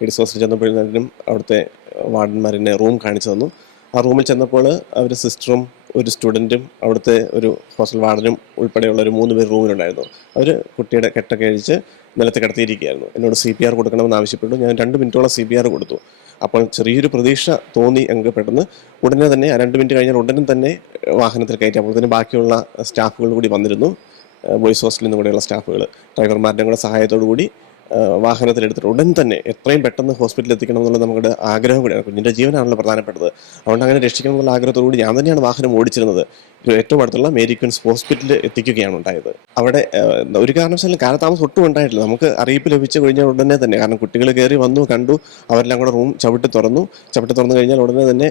AIDS ഹോസ്പിറ്റലിൽ ചെന്നപ്പോഴത്തേക്കും അവിടുത്തെ വാർഡന്മാരെന്നെ room കാണിച്ചു തന്നു. ആ റൂമിൽ ചെന്നപ്പോൾ അവർ സിസ്റ്ററും ഒരു സ്റ്റുഡൻറ്റും അവിടുത്തെ ഒരു ഹോസ്റ്റൽ വാർഡനും ഉൾപ്പെടെയുള്ള ഒരു 3 പേർ റൂമിലുണ്ടായിരുന്നു. അവർ കുട്ടിയുടെ കെട്ടൊക്കെ അഴിച്ച് നിലത്ത് കിടത്തിയിരിക്കുകയായിരുന്നു. എന്നോട് CPR കൊടുക്കണമെന്ന് ആവശ്യപ്പെട്ടു. ഞാൻ 2 മിനിറ്റോളം CPR കൊടുത്തു. അപ്പോൾ ചെറിയൊരു പ്രതീക്ഷ തോന്നി. എങ്കിൽ പെട്ടെന്ന് ഉടനെ തന്നെ 2 മിനിറ്റ് കഴിഞ്ഞാൽ ഉടനെ തന്നെ വാഹനത്തിൽ കയറ്റി. അപ്പോൾ തന്നെ ബാക്കിയുള്ള സ്റ്റാഫുകൾ കൂടി വന്നിരുന്നു. ബോയ്സ് ഹോസ്റ്റലിൽ നിന്ന് കൂടെയുള്ള സ്റ്റാഫുകൾ ഡ്രൈവർമാരുടെ കൂടെ സഹായത്തോടു കൂടി വാഹനത്തിലെടുത്തിട്ട് ഉടൻ തന്നെ എത്രയും പെട്ടെന്ന് ഹോസ്പിറ്റലിൽ എത്തിക്കണം എന്നുള്ള നമ്മുടെ ആഗ്രഹം കൂടിയാണ്. കുഞ്ഞിൻ്റെ ജീവനാണല്ലോ പ്രധാനപ്പെട്ടത്. അതുകൊണ്ട് അങ്ങനെ രക്ഷിക്കണം എന്നുള്ള ആഗ്രഹത്തോടു കൂടി ഞാൻ തന്നെയാണ് വാഹനം ഓടിച്ചിരുന്നത്. ഏറ്റവും അടുത്തുള്ള മേരി ക്വീൻസ് ഹോസ്പിറ്റലിൽ എത്തിക്കുകയാണ് ഉണ്ടായത്. അവിടെ ഒരു കാരണവശാലും കാലതാമസം ഒട്ടും ഉണ്ടായിട്ടില്ല. നമുക്ക് അറിയിപ്പ് ലഭിച്ചു കഴിഞ്ഞാൽ ഉടനെ തന്നെ, കാരണം കുട്ടികൾ കയറി വന്നു കണ്ടു, അവരെല്ലാം കൂടെ റൂം ചവിട്ടി തുറന്നു കഴിഞ്ഞാൽ ഉടനെ തന്നെ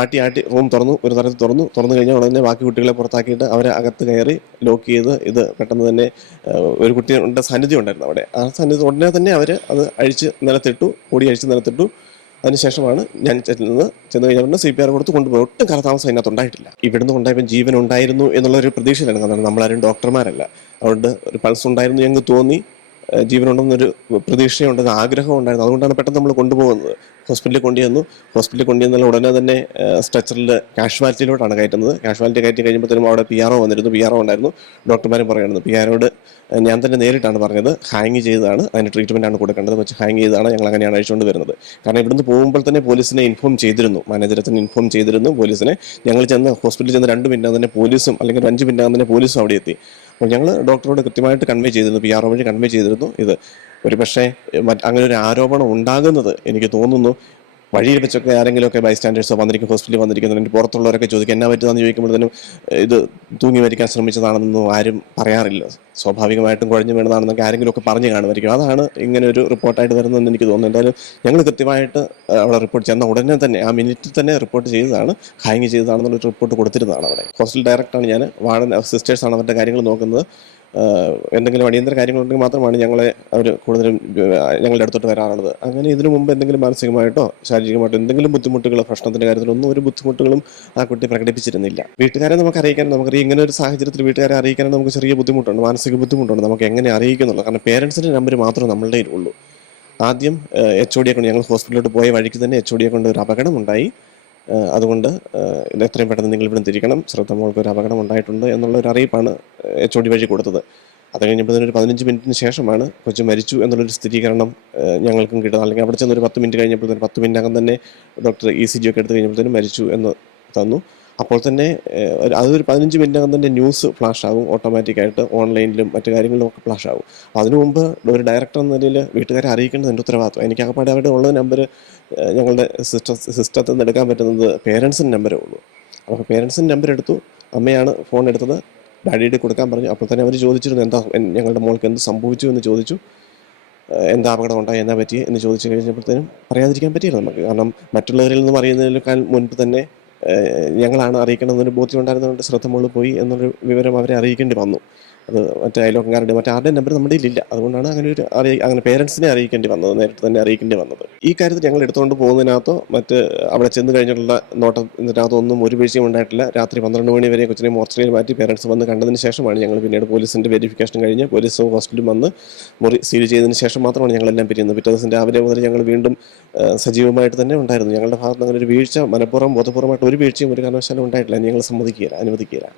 ആട്ടി റൂം ഒരു തരത്തിൽ തുറന്നു കഴിഞ്ഞാൽ ഉടനെ ബാക്കി കുട്ടികളെ പുറത്താക്കിയിട്ട് അവരെ അകത്ത് കയറി ലോക്ക് ചെയ്ത് ഇത് പെട്ടെന്ന് തന്നെ ഒരു കുട്ടിയുടെ സാന്നിധ്യം ഉണ്ടായിരുന്നു അവിടെ. ആ സാന്നിധ്യം ഉടനെ തന്നെ അവർ അത് പൊടി അഴിച്ച് നിലത്തിട്ടു. അതിനുശേഷമാണ് ഞാൻ ചെന്ന് കഴിഞ്ഞാൽ CPR കൊടുത്ത് കൊണ്ടുപോയി. ഒട്ടും കാലതാമസം അതിനകത്ത് ഉണ്ടായിട്ടില്ല. ഇവിടുന്ന് കൊണ്ടായപ്പോൾ ജീവൻ ഉണ്ടായിരുന്നു എന്നുള്ളൊരു പ്രതീക്ഷയിലാണ്. കാരണം നമ്മളാരും ഡോക്ടർമാരല്ല. അതുകൊണ്ട് ഒരു പൾസ് ഉണ്ടായിരുന്നു ഞങ്ങൾക്ക് തോന്നി, ജീവനുണ്ടെന്നൊരു പ്രതീക്ഷയുണ്ടെന്ന് ആഗ്രഹം ഉണ്ടായിരുന്നു. അതുകൊണ്ടാണ് പെട്ടെന്ന് നമ്മൾ കൊണ്ടുപോകുന്നത്. ഹോസ്പിറ്റലിൽ കൊണ്ടുവന്നാൽ ഉടനെ തന്നെ സ്ട്രെച്ചറിൽ കാഷ്വാലിറ്റിയിലോട്ടാണ് കയറ്റുന്നത്. കാഷ്വാലിറ്റി കയറ്റി കഴിയുമ്പോഴത്തേനും അവിടെ PRO വന്നിരുന്നു. PRO ഉണ്ടായിരുന്നു. ഡോക്ടർമാരും പറയുന്നത് PROയോട് ഞാൻ തന്നെ നേരിട്ടാണ് പറഞ്ഞത്, ഹാങ് ചെയ്തതാണ്, അതിന് ട്രീറ്റ്മെൻറ്റാണ് കൊടുക്കേണ്ടത്, വെച്ച് ഹാങ് ചെയ്തതാണ്, ഞങ്ങൾ അങ്ങനെയാണ് അഴിച്ചുകൊണ്ട് വരുന്നത്. കാരണം ഇവിടുന്ന് പോകുമ്പോൾ തന്നെ പോലീസിനെ ഇൻഫോം ചെയ്തിരുന്നു, മാനേജരത്തിന് ഇൻഫോം ചെയ്തിരുന്നു പോലീസിനെ. ഞങ്ങൾ ഹോസ്പിറ്റലിൽ ചെന്ന് 2 മിനിറ്റ് തന്നെ പോലീസും അല്ലെങ്കിൽ 5 മിനിറ്റ് തന്നെ പോലീസും അവിടെ എത്തി. അപ്പോൾ ഞങ്ങൾ ഡോക്ടറോട് കൃത്യമായിട്ട് കൺവേ ചെയ്തിരുന്നു, PRO വഴി കൺവേ ചെയ്തിരുന്നു. ഇത് ഒരു പക്ഷേ അങ്ങനെ ഒരു ആരോപണം ഉണ്ടാകുന്നത് എനിക്ക് തോന്നുന്നു വഴിയിൽ വെച്ചൊക്കെ ആരെങ്കിലുമൊക്കെ ബൈസ്റ്റാൻഡേഴ്സോ ഹോസ്പിറ്റലിൽ വന്നിരിക്കുന്നുണ്ട്, പുറത്തുള്ളവരൊക്കെ ചോദിക്കും എന്നാ പറ്റുന്നതെന്ന് ചോദിക്കുമ്പോഴത്തേനും ഇത് തൂങ്ങി മരിക്കാൻ ശ്രമിച്ചതാണെന്നൊന്നും ആരും പറയാറില്ല. സ്വാഭാവികമായിട്ടും കുഴഞ്ഞു വീണതാണെന്നൊക്കെ ആരെങ്കിലുമൊക്കെ പറഞ്ഞു കാണുമായിരിക്കും. അതാണ് ഇങ്ങനെ ഒരു റിപ്പോർട്ടായിട്ട് വരുന്നതെന്ന് എനിക്ക് തോന്നുന്നു. എന്തായാലും ഞങ്ങൾ കൃത്യമായിട്ട് അവിടെ റിപ്പോർട്ട് ചെന്ന ഉടനെ തന്നെ ആ മിനിറ്റിൽ തന്നെ റിപ്പോർട്ട് ചെയ്തതാണ്, ഹാങ് ചെയ്തതാണെന്നുള്ളൊരു റിപ്പോർട്ട് കൊടുത്തിരുന്നതാണ്. അവിടെ ഹോസ്റ്റൽ ഡയറക്ടറാണ് ഞാൻ, സിസ്റ്റേഴ്സാണ് അവരുടെ കാര്യങ്ങൾ നോക്കുന്നത്. എന്തെങ്കിലും അടിയന്തര കാര്യങ്ങളുണ്ടെങ്കിൽ മാത്രമാണ് ഞങ്ങളെ അവർ കൂടുതലും ഞങ്ങളുടെ അടുത്തോട്ട് വരാറുള്ളത്. അങ്ങനെ ഇതിനു മുമ്പ് എന്തെങ്കിലും മാനസികമായിട്ടോ ശാരീരികമായിട്ടോ എന്തെങ്കിലും ബുദ്ധിമുട്ടുകളോ പ്രശ്നത്തിൻ്റെ കാര്യത്തിലൊന്നും ഒരു ബുദ്ധിമുട്ടുകളും ആ കുട്ടി പ്രകടിപ്പിച്ചിരുന്നില്ല. വീട്ടുകാരെ നമുക്കറിയാം ഇങ്ങനെ ഒരു സാഹചര്യത്തിൽ വീട്ടുകാരെ അറിയിക്കാൻ നമുക്ക് ചെറിയ ബുദ്ധിമുട്ടുണ്ട്, മാനസിക ബുദ്ധിമുട്ടുണ്ട്. നമുക്ക് എങ്ങനെ അറിയിക്കുന്നുള്ളൂ, കാരണം പേരൻസിൻ്റെ നമ്പർ മാത്രമേ നമ്മളുടെ കയ്യിലുള്ളൂ. ആദ്യം HOD കൊണ്ട് ഞങ്ങൾ ഹോസ്പിറ്റലിലോട്ട് പോയ വഴിക്ക് തന്നെ HOD കൊണ്ട് ഒരു അപകടമുണ്ടായി. അതുകൊണ്ട് എത്രയും പെട്ടെന്ന് നിങ്ങൾ ഇവിടെ തിരിക്കണം, ശ്രദ്ധ മോൾക്ക് ഒരു അപകടം ഉണ്ടായിട്ടുണ്ട് എന്നുള്ളൊരു അറിയിപ്പാണ് HOD വഴി കൊടുത്തത്. അത് കഴിഞ്ഞപ്പോൾ ഒരു 15 മിനിറ്റിന് ശേഷമാണ് കൊച്ചു മരിച്ചു എന്നുള്ളൊരു സ്ഥിരീകരണം ഞങ്ങൾക്കും കിട്ടുന്നത്. അല്ലെങ്കിൽ അവിടെ ചെന്നൊരു 10 മിനിറ്റ് കഴിഞ്ഞപ്പോഴത്തേനും 10 മിനിറ്റിനകം തന്നെ ഡോക്ടർ ECG ഒക്കെ എടുത്ത് കഴിഞ്ഞപ്പോഴത്തേനും മരിച്ചു എന്ന് തന്നു. അപ്പോൾ തന്നെ അതൊരു 15 മിനിറ്റിനകം തന്നെ ന്യൂസ് ഫ്ലാഷ് ആകും, ഓട്ടോമാറ്റിക്കായിട്ട് ഓൺലൈനിലും മറ്റു കാര്യങ്ങളിലും ഒക്കെ ഫ്ലാഷ് ആകും. അതിനു മുമ്പ് ഒരു ഡയറക്ടർ എന്ന നിലയിൽ വീട്ടുകാരെ അറിയിക്കേണ്ടത് എൻ്റെ ഉത്തരവാദിത്വം. എനിക്ക് അകപ്പാടെ അവിടെ ഉള്ള നമ്പർ ഞങ്ങളുടെ സിസ്റ്റത്തിൽ നിന്ന് എടുക്കാൻ പറ്റുന്നത് പേരൻസിൻ്റെ നമ്പരേ ഉള്ളൂ. അപ്പോൾ പേരൻസിൻ്റെ നമ്പർ എടുത്തു, അമ്മയാണ് ഫോൺ എടുത്തത്, ഡാഡിയുടെ കൊടുക്കാൻ പറഞ്ഞു. അപ്പോൾ തന്നെ അവർ ചോദിച്ചിരുന്നു എന്താ ഞങ്ങളുടെ മോൾക്ക് എന്ത് സംഭവിച്ചു എന്ന് ചോദിച്ചു. എന്താ അപകടം ഉണ്ടായി, എന്നാ പറ്റി എന്ന് ചോദിച്ചു കഴിഞ്ഞപ്പോഴത്തേനും പറയാതിരിക്കാൻ പറ്റിയില്ല നമുക്ക്. കാരണം മറ്റുള്ളവരിൽ നിന്നും അറിയുന്നതിനേക്കാൾ മുൻപ് തന്നെ ഞങ്ങളാണ് അറിയിക്കണമെന്നൊരു ബോധ്യം ഉണ്ടായിരുന്നതുകൊണ്ട് ശ്രദ്ധ മുകളിൽ പോയി എന്നുള്ളൊരു വിവരം അവരെ അറിയിക്കേണ്ടി വന്നു. അത് അയൽവക്കക്കാരുടെ മറ്റാരുടെയും നമ്പർ നമ്മുടെ കയ്യിലില്ല. അതുകൊണ്ടാണ് അങ്ങനെ പേരൻസിനെ അറിയിക്കേണ്ടി വന്നത്, നേരിട്ട് തന്നെ അറിയിക്കേണ്ടി വന്നത്. ഈ കാര്യത്തിൽ ഞങ്ങൾ എടുത്തുകൊണ്ട് പോകുന്നതിനകത്തോ അവിടെ ചെന്ന് കഴിഞ്ഞിട്ടുള്ള നോട്ടത്തിനകത്തോ ഒന്നും ഒരു വീഴ്ചയും ഉണ്ടായിട്ടില്ല. രാത്രി 12 മണി വരെ കൊച്ചിനെ മോർച്ചറിയിൽ മാറ്റി പേരൻസ് വന്ന് കണ്ടതിന് ശേഷമാണ് ഞങ്ങൾ പിന്നീട് പോലീസിൻ്റെ വെരിഫിക്കേഷൻ കഴിഞ്ഞ് പോലീസ് ഹോസ്പിറ്റലിൽ വന്ന് മുറി സീൽ ചെയ്തതിന് ശേഷം മാത്രമാണ് ഞങ്ങളെല്ലാം പിരിയുന്നത്. പിറ്റേ ദിവസം രാവിലെ മുതൽ ഞങ്ങൾ വീണ്ടും സജീവമായിട്ട് തന്നെ ഉണ്ടായിരുന്നു. ഞങ്ങളുടെ ഭാഗത്ത് അങ്ങനെ ഒരു വീഴ്ച ബോധപൂർവമായിട്ട് ഒരു വീഴ്ചയും ഒരു കാരണവശാലും ഉണ്ടായിട്ടില്ല. ഞങ്ങൾ അനുവദിക്കുകയില്ല.